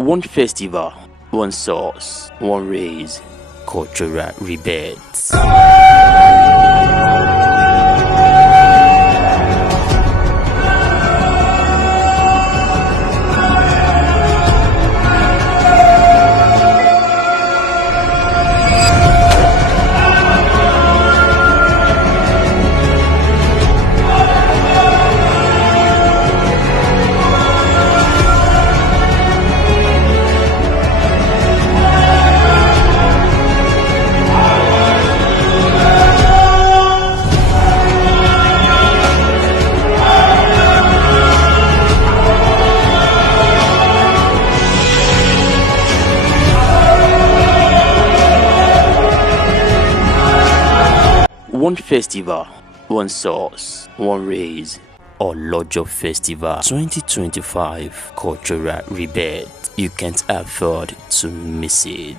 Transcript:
One festival, one source, one race, cultural rebirths. One festival, one source, one race. Olojo Festival 2025 Cultural Rebirth. You can't afford to miss it.